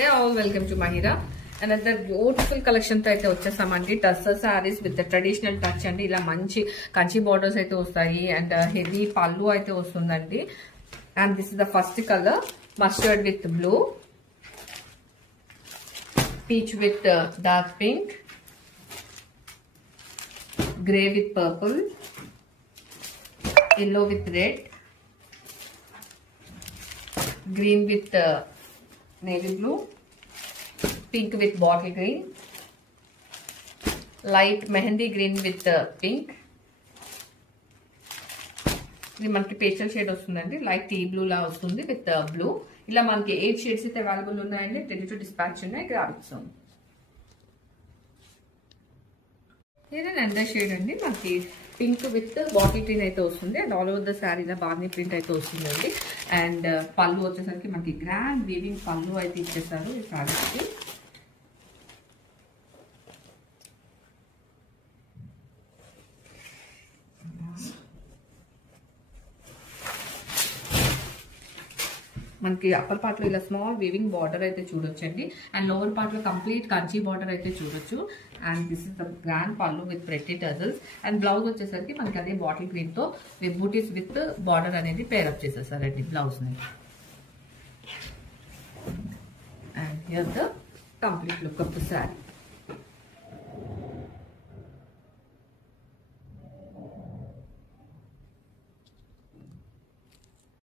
Hey all, welcome to Mahira. Another beautiful collection తో అయితే వచ్చేసామండి. Tussar saris with traditional touch అండి. ఇలా మంచి కంచి బార్డర్స్ అయితే వస్తాయి అండ్ హెవీ పళ్ళు అయితే వస్తుందండి. And this is the first colour, mustard with blue, peach with dark pink, grey with purple, yellow with red, green with navy blue, pink with bottle green, light mehendi green with pink. ఇది మనకి pastel shade వస్తుందండి. Light tea blue లా వస్తుంది with blue. ఇలా మనకి 8 shades అయితే available ఉన్నాయండి. Ready to dispatch ఉన్నాయి. గ్రాబిట్స్ ఇది అండర్ షేడ్ అండి. మనకి పింక్ విత్ బాటిల్ గ్రీన్ అయితే వస్తుంది and all over the sari ఇలా బార్నీ ప్రింట్ అయితే వస్తుందండి. అండ్ పళ్ళు వచ్చేసరికి మనకి గ్రాండ్ వీవింగ్ పళ్ళు అయితే ఇచ్చేసారు ఈ శారీకి. మనకి అప్పర్ పార్ట్ లో ఇలా స్మాల్ వీవింగ్ బార్డర్ అయితే చూడొచ్చండి అండ్ లోవర్ పార్ట్ లో కంప్లీట్ కంచి బార్డర్ అయితే చూడొచ్చు. And this is the grand pallu with pretty tassels and blouse వచ్చేసరికి మనకి అదే బాటిల్ గ్రీన్ తో విత్ బూటీస్ విత్ బార్డర్ అనేది పేరప్ చేసేసారండి బ్లౌజ్ ని. And here the complete look of the sari.